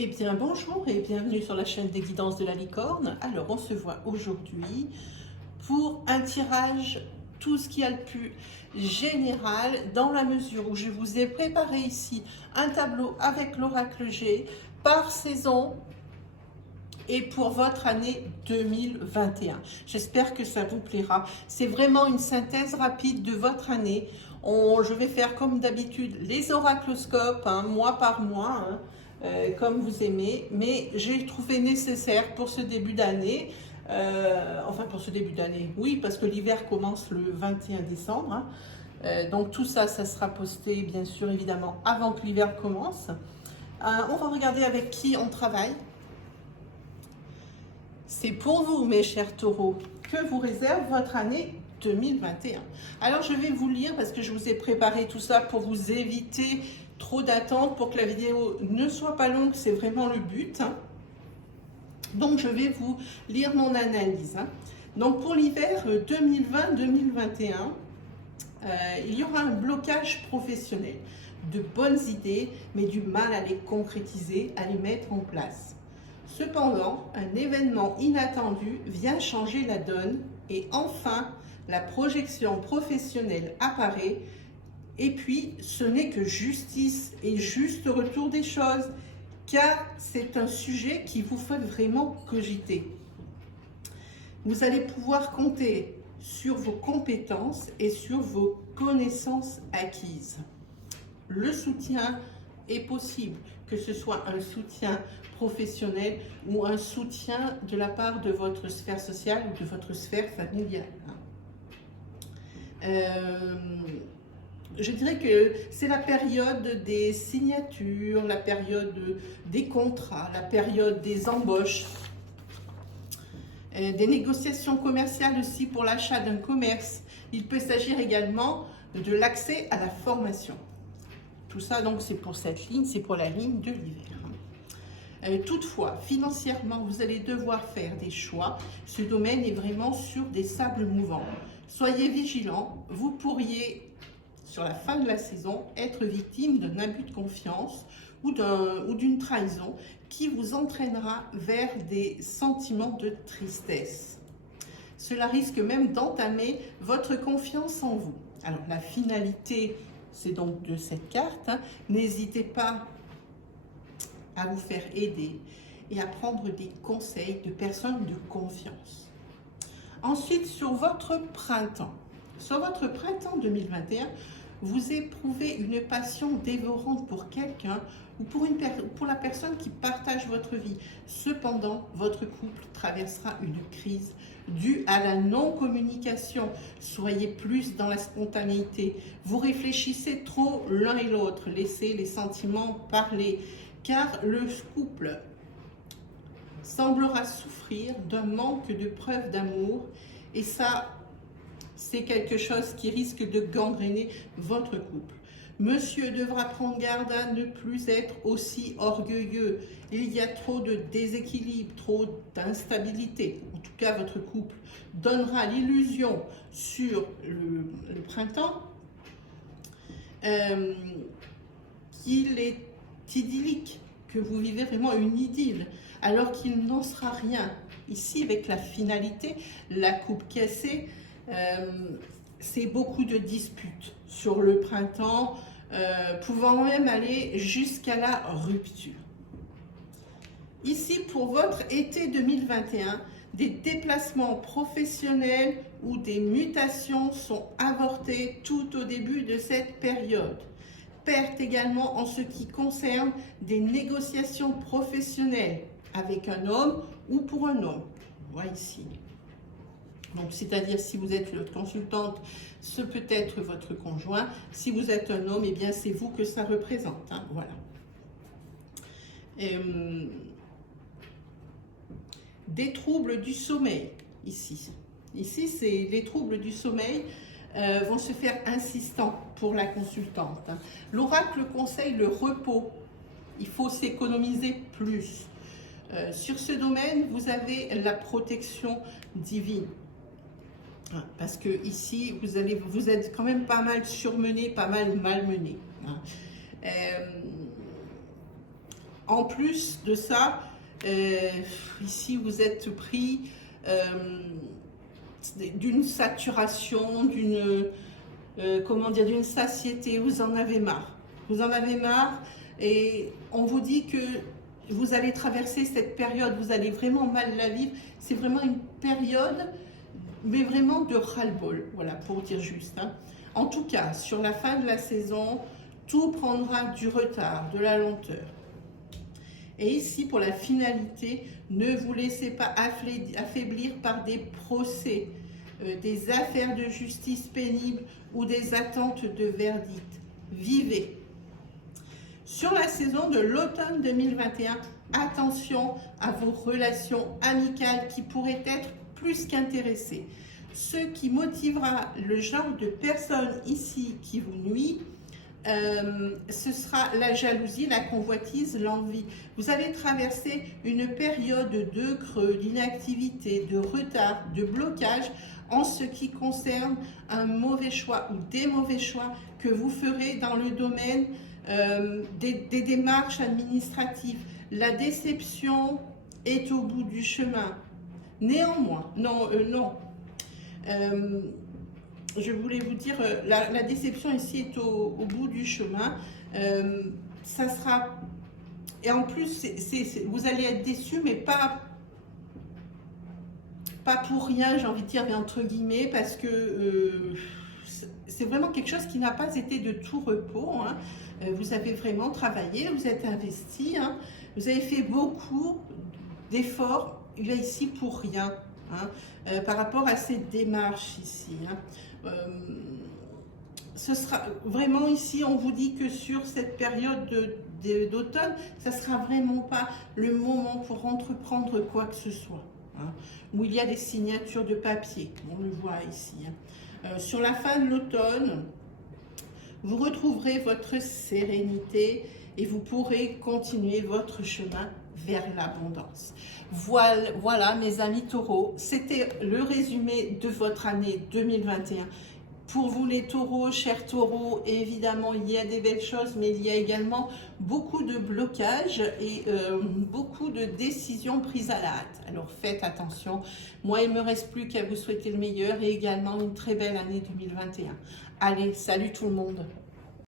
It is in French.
Eh bien bonjour et bienvenue sur la chaîne des guidances de la licorne. Alors on se voit aujourd'hui pour un tirage tout ce qui a le plus général dans la mesure où je vous ai préparé ici un tableau avec l'oracle G par saison et pour votre année 2021. J'espère que ça vous plaira. C'est vraiment une synthèse rapide de votre année. Je vais faire comme d'habitude les oracloscopes, mois par mois, comme vous aimez, mais j'ai trouvé nécessaire pour ce début d'année, pour ce début d'année, oui, parce que l'hiver commence le 21 décembre, donc tout ça, ça sera posté, bien sûr, évidemment, avant que l'hiver commence. On va regarder avec qui on travaille. C'est pour vous, mes chers taureaux, que vous réserve votre année 2021. Alors, je vais vous lire parce que je vous ai préparé tout ça pour vous éviter trop d'attente, pour que la vidéo ne soit pas longue, c'est vraiment le but. Donc, je vais vous lire mon analyse. Donc, pour l'hiver 2020-2021, il y aura un blocage professionnel, de bonnes idées, mais du mal à les concrétiser, à les mettre en place. Cependant, un événement inattendu vient changer la donne et enfin, la projection professionnelle apparaît. Et puis, ce n'est que justice et juste retour des choses, car c'est un sujet qui vous fait vraiment cogiter. Vous allez pouvoir compter sur vos compétences et sur vos connaissances acquises. Le soutien est possible, que ce soit un soutien professionnel ou un soutien de la part de votre sphère sociale ou de votre sphère familiale. Je dirais que c'est la période des signatures, la période des contrats, la période des embauches, des négociations commerciales aussi pour l'achat d'un commerce. Il peut s'agir également de l'accès à la formation. Tout ça, donc, c'est pour cette ligne, c'est pour la ligne de l'hiver. Toutefois, financièrement, vous allez devoir faire des choix. Ce domaine est vraiment sur des sables mouvants. Soyez vigilants, vous pourriez, sur la fin de la saison, être victime d'un abus de confiance ou d'une trahison qui vous entraînera vers des sentiments de tristesse. Cela risque même d'entamer votre confiance en vous. Alors, la finalité, c'est donc de cette carte. N'hésitez pas à vous faire aider et à prendre des conseils de personnes de confiance. Ensuite, sur votre printemps. Sur votre printemps 2021, vous éprouvez une passion dévorante pour quelqu'un ou pour la personne qui partage votre vie. Cependant, votre couple traversera une crise due à la non-communication. Soyez plus dans la spontanéité. Vous réfléchissez trop l'un et l'autre. Laissez les sentiments parler, car le couple semblera souffrir d'un manque de preuves d'amour et ça, c'est quelque chose qui risque de gangréner votre couple. Monsieur devra prendre garde à ne plus être aussi orgueilleux. Il y a trop de déséquilibre, trop d'instabilité. En tout cas, votre couple donnera l'illusion sur le printemps qu'il est idyllique, que vous vivez vraiment une idylle, alors qu'il n'en sera rien. Ici, avec la finalité, la coupe cassée, c'est beaucoup de disputes sur le printemps, pouvant même aller jusqu'à la rupture. Ici, pour votre été 2021, des déplacements professionnels ou des mutations sont avortés tout au début de cette période. Perte également en ce qui concerne des négociations professionnelles avec un homme ou pour un homme. On voit ici. Donc, c'est-à-dire, si vous êtes votre consultante, ce peut être votre conjoint. Si vous êtes un homme, eh bien, c'est vous que ça représente. Voilà. Des troubles du sommeil, ici. Ici, c'est les troubles du sommeil vont se faire insistants pour la consultante. L'oracle conseille le repos. Il faut s'économiser plus. Sur ce domaine, vous avez la protection divine. Parce que ici, vous êtes quand même pas mal surmené, pas mal malmené. En plus de ça, ici vous êtes pris d'une saturation, d'une satiété, vous en avez marre. Vous en avez marre et on vous dit que vous allez traverser cette période, vous allez vraiment mal la vivre. C'est vraiment une période, mais vraiment de ras-le-bol, voilà, pour dire juste. Hein. En tout cas, sur la fin de la saison, tout prendra du retard, de la lenteur. Et ici, pour la finalité, ne vous laissez pas affaiblir par des procès, des affaires de justice pénibles ou des attentes de verdict. Vivez. Sur la saison de l'automne 2021, attention à vos relations amicales qui pourraient être plus qu'intéressées. Ce qui motivera le genre de personne ici qui vous nuit, ce sera la jalousie, la convoitise, l'envie. Vous allez traverser une période de creux, d'inactivité, de retard, de blocage en ce qui concerne un mauvais choix ou des mauvais choix que vous ferez dans le domaine des démarches administratives. La déception est au bout du chemin. Néanmoins, je voulais vous dire, la déception ici est au bout du chemin. Ça sera, et en plus, vous allez être déçus, mais pas pour rien, j'ai envie de dire, mais entre guillemets, parce que c'est vraiment quelque chose qui n'a pas été de tout repos. Hein. Vous avez vraiment travaillé, vous êtes investi, hein. Vous avez fait beaucoup d'efforts ici pour rien. Hein, par rapport à cette démarche ici. Hein. Ce sera vraiment ici, on vous dit que sur cette période d'automne, ça ne sera vraiment pas le moment pour entreprendre quoi que ce soit. Hein, où il y a des signatures de papier, on le voit ici. Hein. Sur la fin de l'automne, vous retrouverez votre sérénité et vous pourrez continuer votre chemin vers l'abondance. Voilà mes amis taureaux, c'était le résumé de votre année 2021. Pour vous les taureaux, chers taureaux, évidemment il y a des belles choses, mais il y a également beaucoup de blocages et beaucoup de décisions prises à la hâte. Alors faites attention, moi il ne me reste plus qu'à vous souhaiter le meilleur et également une très belle année 2021. Allez, salut tout le monde!